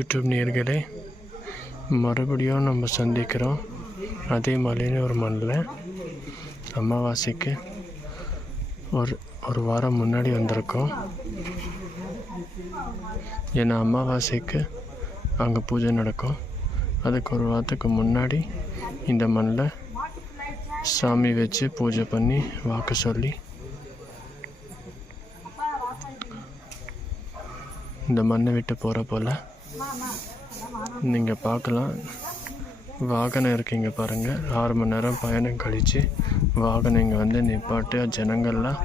YouTube நேயர்களே, மறுபடியும் நம்ம சந்திக்கிறோம். அதே மலையில் மண்ணில் அமாவாசைக்கு ஒரு வாரம் முன்னாடி வந்திருக்கோம். ஏன்னா அமாவாசைக்கு அங்கே பூஜை நடக்கும். அதுக்கு ஒரு வாரத்துக்கு முன்னாடி இந்த மண்ணில் சாமி வச்சு பூஜை பண்ணி வாக்கு சொல்லி இந்த மண்ணை விட்டு போகிற போல் நீங்கள் பார்க்கலாம். வாகனம் இருக்குங்க பாருங்கள். 6 மணி நேரம் பயணம் கழித்து வாகனம் இங்கே வந்து நிப்பாட்டு ஜனங்கள்லாம்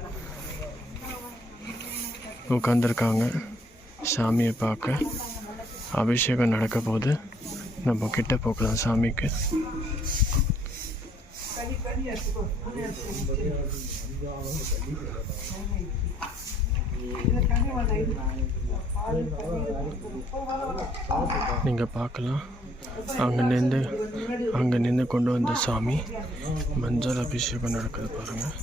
உட்காந்துருக்காங்க சாமியை பார்க்க. அபிஷேகம் நடக்க போது நம்ம கிட்ட போகலாம் சாமிக்கு. நீங்கள் பார்க்கலாம். அங்கே நின்று கொண்டு வந்த சாமி மஞ்சள் அபிஷேகம் நடக்குது பாருங்கள்.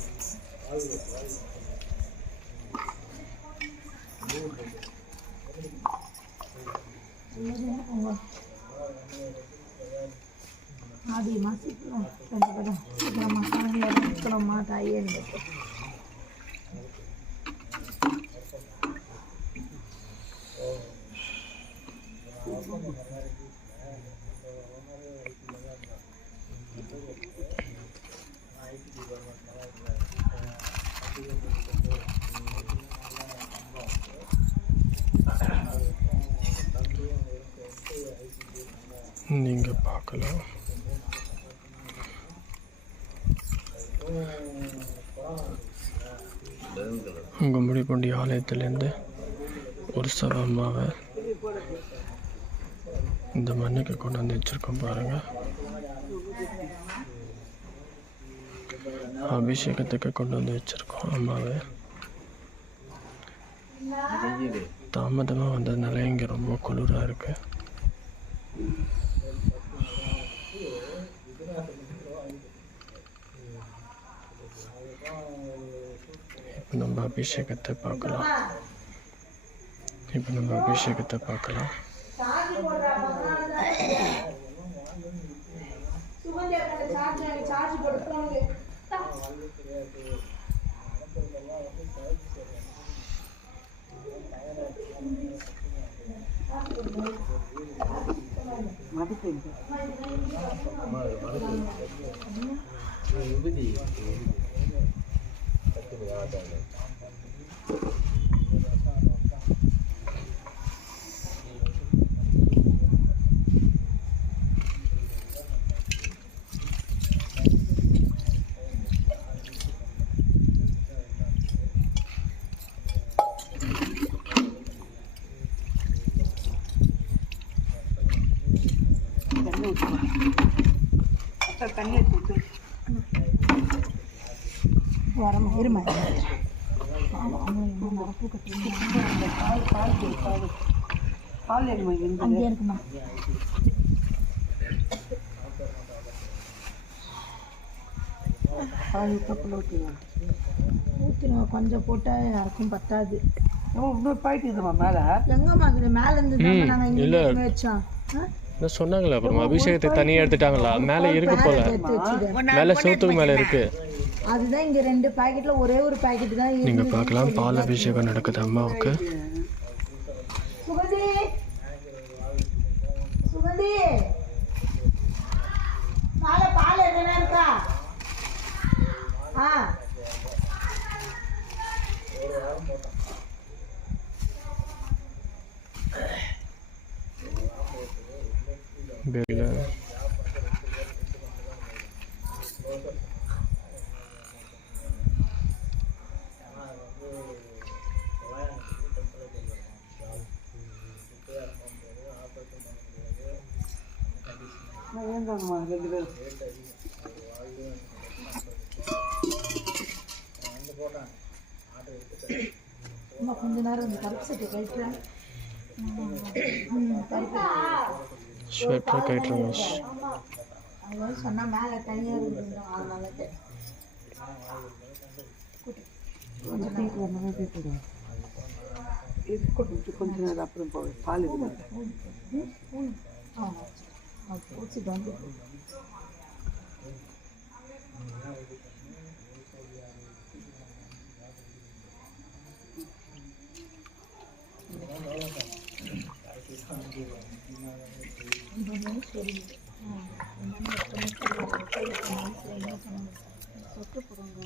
நீங்கள் பார்க்கலாம். கும்மிடிப்பூண்டி ஆலயத்திலேருந்து ஒரு சவ அம்மாவை இந்த மண்ணுக்கு கொண்டு வந்து வச்சுருக்கோம் பாருங்கள். அபிஷேகத்துக்கு கொண்டு வந்து வச்சுருக்கோம் அம்மாவை. தாமதமாக வந்ததுனால இங்கே ரொம்ப குளிராக இருக்குது. இப்போ நம்ம அபிஷேகத்தை பார்க்கலாம். கொஞ்சம் போட்டா யாருக்கும் பத்தாது. இன்னொரு பாயிண்ட் இருக்குமா மேல? எங்கம்மா இது மேல இருந்து வச்சோம் சொன்னாங்களா? அப்புறம் அபிஷேகத்தை தனியாக எடுத்துட்டாங்களா? மேலே இருக்கு போல, மேலே சோத்துக்கு மேலே இருக்கு. அதுதான் இங்க 2 பாக்கெட்ல ஒரே ஒரு பாக்கெட் தான். நீங்க பார்க்கலாம். பால் அபிஷேகம் நடக்குது அம்மாவுக்கு. சுகந்தி பால் எதுனா இருக்கா? கொஞ்ச நேரம் கருப்பு சட்டை கழிக்கிறேன். ஸ்வெட்டர் கட்டுறோம். அதாவது சொன்னா மேலே தனியாக இருக்குது. அதனால கொஞ்சம் இருக்கட்டும் கொஞ்ச நேரம் அப்புறம் போவேன் பால் இது பூச்சி வந்து சொட்டு போடுங்க